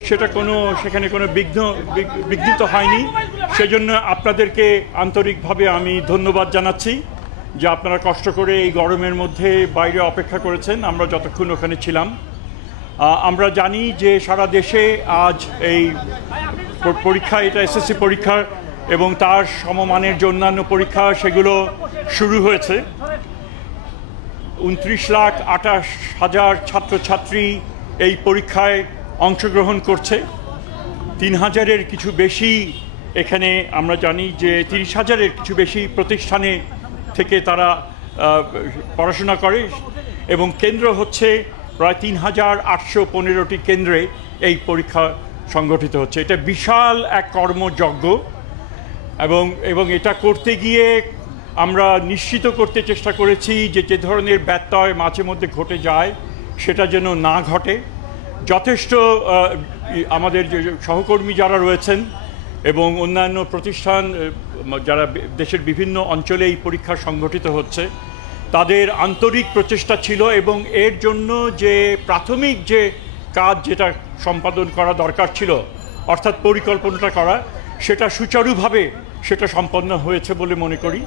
সেখানে কোনো বিঘ্নিত হয়নি। সেজন্য আপনাদেরকে আন্তরিকভাবে আমি ধন্যবাদ জানাচ্ছি যে আপনারা কষ্ট করে এই গরমের মধ্যে বাইরে অপেক্ষা করেছেন। আমরা যতক্ষণ ওখানে ছিলাম, আমরা জানি যে সারা দেশে আজ এই পরীক্ষা, এটা এসএসসি পরীক্ষা এবং তার সমমানের যে অন্যান্য পরীক্ষা সেগুলো শুরু হয়েছে। 29,28,000 ছাত্রছাত্রী এই পরীক্ষায় অংশগ্রহণ করছে। 3,000-এর কিছু বেশি, এখানে আমরা জানি যে 30,000-এর কিছু বেশি প্রতিষ্ঠানে থেকে তারা পড়াশোনা করে এবং কেন্দ্র হচ্ছে প্রায় 3,815টি কেন্দ্রে এই পরীক্ষা সংগঠিত হচ্ছে। এটা বিশাল এক কর্মযজ্ঞ এবং এটা করতে গিয়ে আমরা নিশ্চিত করতে চেষ্টা করেছি যে ধরনের ব্যত্যয় মাঝে মধ্যে ঘটে যায় সেটা যেন না ঘটে। যথেষ্ট আমাদের যে সহকর্মী যারা রয়েছেন এবং অন্যান্য প্রতিষ্ঠান যারা দেশের বিভিন্ন অঞ্চলে এই পরীক্ষা সংগঠিত হচ্ছে, তাদের আন্তরিক প্রচেষ্টা ছিল এবং এর জন্য যে প্রাথমিক যে কাজ যেটা সম্পাদন করা দরকার ছিল, অর্থাৎ পরিকল্পনাটা করা, সেটা সুচারুভাবে সেটা সম্পন্ন হয়েছে বলে মনে করি।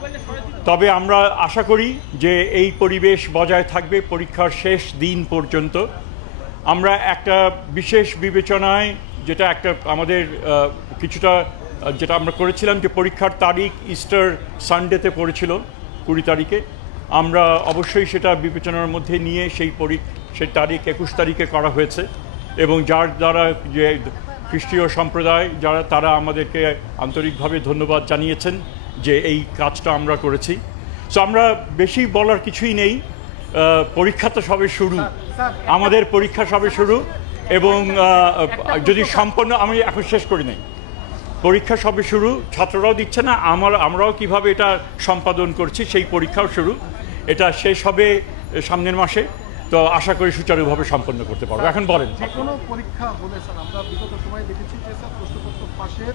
তবে আমরা আশা করি যে এই পরিবেশ বজায় থাকবে পরীক্ষার শেষ দিন পর্যন্ত। আমরা একটা বিশেষ বিবেচনায় যেটা আমাদের কিছুটা যেটা আমরা করেছিলাম যে পরীক্ষার তারিখ ইস্টার সানডেতে পড়েছিল 20 তারিখে, আমরা অবশ্যই সেটা বিবেচনার মধ্যে নিয়ে সেই তারিখ 21 তারিখে করা হয়েছে এবং যার দ্বারা যে খ্রিস্টীয় সম্প্রদায় তারা আমাদেরকে আন্তরিকভাবে ধন্যবাদ জানিয়েছেন যে এই কাজটা আমরা করেছি। সো আমরা বেশি বলার কিছুই নেই, পরীক্ষা তো সবে শুরু, আমাদের পরীক্ষা সবে শুরু এবং যদি সম্পন্ন, আমি এখন শেষ করি নাই, পরীক্ষা সবে শুরু, ছাত্ররাও দিচ্ছে না, আমরাও কিভাবে এটা সম্পাদন করছি সেই পরীক্ষাও শুরু। এটা শেষ হবে সামনের মাসে, তো আশা করি সুচারুভাবে সম্পন্ন করতে পারবো। এখন বলেন, যে কোনো পরীক্ষা হলে স্যার আমরা বিগত সময় দেখেছি যে স্যার প্রশ্নপত্র পাশের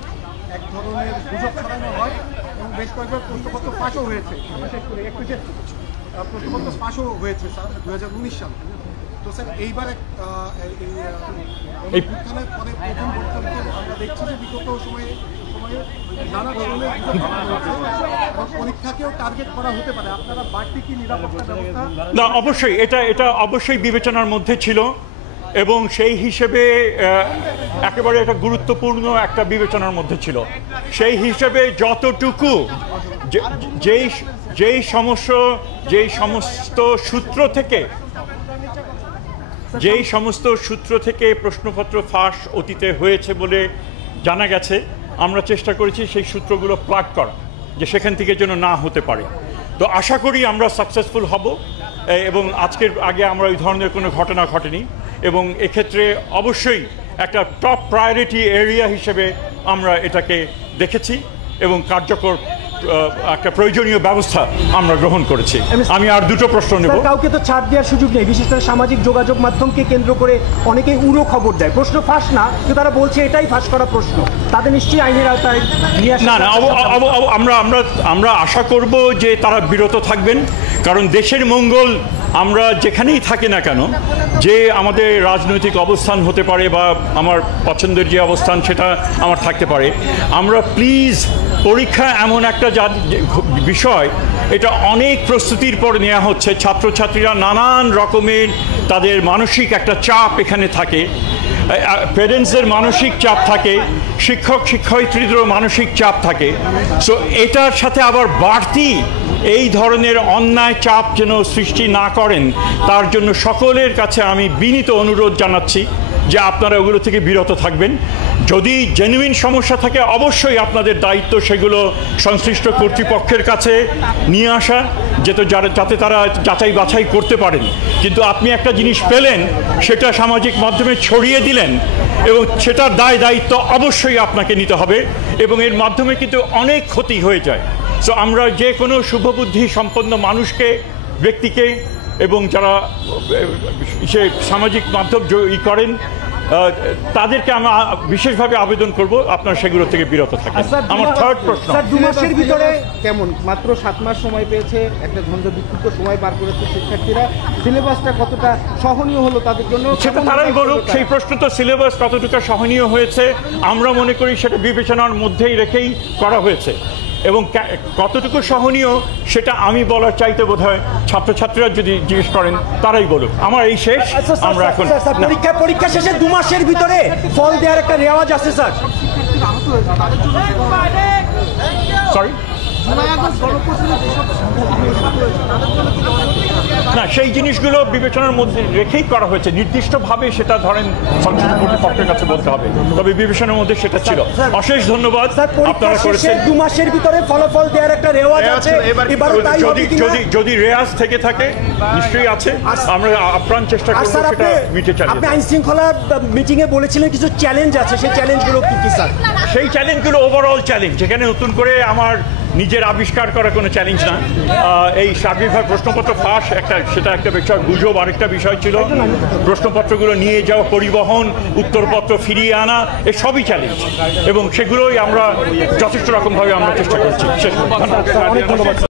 এক ধরনের গুজব ছড়ানো হয় এবং বেশ কয়েকবার প্রশ্নপত্র পাশও হয়েছে, প্রশ্নপত্র পাশও হয়েছে স্যার 2019 সালে। তো স্যার এইবার অনুষ্ঠানের পরে প্রথম বক্তব্যে আমরা দেখছি যে বিগত সময়ে নানা ধরনের পরীক্ষাকেও টার্গেট করা হতে পারে। আপনারা বাড়তি কি নিরাপত্তা ব্যবস্থা? না, অবশ্যই এটা অবশ্যই বিবেচনার মধ্যে ছিল এবং সেই হিসেবে একেবারে একটা গুরুত্বপূর্ণ একটা বিবেচনার মধ্যে ছিল। সেই হিসেবে যতটুকু যেই সমস্ত সূত্র থেকে প্রশ্নপত্র ফাঁস অতীতে হয়েছে বলে জানা গেছে, আমরা চেষ্টা করেছি সেই সূত্রগুলো প্লাগ করা, যে সেখান থেকে যেন না হতে পারে। তো আশা করি আমরা সাকসেসফুল হব এবং আজকের আগে আমরা ওই ধরনের কোনো ঘটনা ঘটেনি এবং এক্ষেত্রে অবশ্যই একটা টপ প্রায়োরিটি এরিয়া হিসেবে আমরা এটাকে দেখেছি এবং কার্যকর একটা প্রয়োজনীয় ব্যবস্থা আমরা গ্রহণ করেছি। আমি আর দুটো প্রশ্ন নেব। কাউকে তো ছাড় দেওয়ার সুযোগ নেই, বিশেষ করে সামাজিক যোগাযোগ মাধ্যমকে কেন্দ্র করে অনেকেই উড়ো খবর দেয়, প্রশ্ন ফাঁস না কিন্তু তারা বলছে এটাই ফাঁস করা প্রশ্ন, তাদের নিশ্চয়ই আইনের আওতায় নিয়ে আসা। না, আমরা আশা করব যে তারা বিরত থাকবেন, কারণ দেশের মঙ্গল আমরা যেখানেই থাকি না কেন, যে আমাদের রাজনৈতিক অবস্থান হতে পারে বা আমার পছন্দের যে অবস্থান সেটা আমার থাকতে পারে, আমরা প্লিজ পরীক্ষা এমন একটা বিষয়, এটা অনেক প্রস্তুতির পর নেওয়া হচ্ছে। ছাত্রছাত্রীরা নানান রকমের তাদের মানসিক একটা চাপ এখানে থাকে, প্যারেন্টসদের মানসিক চাপ থাকে, শিক্ষক শিক্ষয়িত্রীদেরও মানসিক চাপ থাকে। সো এটার সাথে আবার বাড়তি এই ধরনের অন্যায় চাপ যেন সৃষ্টি না করেন, তার জন্য সকলের কাছে আমি বিনীত অনুরোধ জানাচ্ছি যে আপনারা ওগুলো থেকে বিরত থাকবেন। যদি জেনুইন সমস্যা থাকে অবশ্যই আপনাদের দায়িত্ব সেগুলো সংশ্লিষ্ট কর্তৃপক্ষের কাছে নিয়ে আসা, যাতে তারা যাচাই বাছাই করতে পারেন। কিন্তু আপনি একটা জিনিস পেলেন, সেটা সামাজিক মাধ্যমে ছড়িয়ে দিলেন এবং সেটার দায়িত্ব অবশ্যই আপনাকে নিতে হবে এবং এর মাধ্যমে কিন্তু অনেক ক্ষতি হয়ে যায়। সো আমরা যে কোনো শুভবুদ্ধি সম্পন্ন মানুষকে, ব্যক্তিকে এবং যারা সামাজিক মাধ্যম করেন তাদেরকে আমি বিশেষভাবে আবেদন করব আপনারা সেগুলো থেকে বিরত থাকেন। আমার থার্ড প্রশ্ন, স্যার 2 মাসের ভিতরে কেমন মাত্র 7 মাস সময় পেয়েছে, একটা ঝঞ্ঝাবিক্ষুব্ধ সময় পার করেছে শিক্ষার্থীরা, সিলেবাসটা কতটা সহনীয় হলো তাদের জন্য সেটা তারাই বলুক। সেই প্রশ্ন তো সিলেবাস কতটুকু সহনীয় হয়েছে আমরা মনে করি সেটা বিবেচনার মধ্যেই রেখেই করা হয়েছে, এবং কতটুকু সহনীয় সেটা আমি বলার চাইতে বোধ হয় ছাত্রছাত্রীরা যদি জিজ্ঞেস করেন তারাই বলুক। আমার এই শেষ, আমরা এখন পরীক্ষা শেষে 2 মাসের ভিতরে ফল দেওয়ার একটা রেওয়াজ আছে স্যার। শিক্ষার্থীরা আহত হয়েছে তাদের জন্য সরি জুলাই আগস্ট গণপ্রস্তুতি যেসব আহত হয়েছে তাদের জন্য কি না, সেই জিনিসগুলো বিবেচনার মধ্যে রেখেই করা হয়েছে। নির্দিষ্টভাবে সেটা ধরেন সংশ্লিষ্ট কর্তৃপক্ষের কাছে বলতে হবে, তবে বিবেচনার মধ্যে সেটা ছিল। অশেষ ধন্যবাদ আপনারা করেছেন। 2 মাসের ভিতরে ফলাফল দেওয়ার একটা রেওয়াজ আছে, এবারে তাই হবে কিনা? যদি রেয়াজ থেকে থাকে নিশ্চয়ই আছে, আমরা আপ্রাণ চেষ্টা করব সেটা মিটে চালিয়ে। আপনি আইন শৃঙ্খলা মিটিং এ বলেছিলেন কিছু চ্যালেঞ্জ আছে, সেই চ্যালেঞ্জগুলো কি কি স্যার? সেই চ্যালেঞ্জগুলো ওভারঅল চ্যালেঞ্জ, যেখানে নতুন করে আমার নিজের আবিষ্কার করা কোনো চ্যালেঞ্জ না। এই সার্বিকভাবে প্রশ্নপত্র ফাঁস সেটা একটা বিষয়, গুজব আরেকটা বিষয় ছিল। প্রশ্নপত্রগুলো নিয়ে যাওয়া, পরিবহন, উত্তরপত্র ফিরিয়ে আনা, এই সবই চ্যালেঞ্জ, এবং সেগুলোই আমরা যথেষ্ট রকমভাবে আমরা চেষ্টা করছি। শেষ।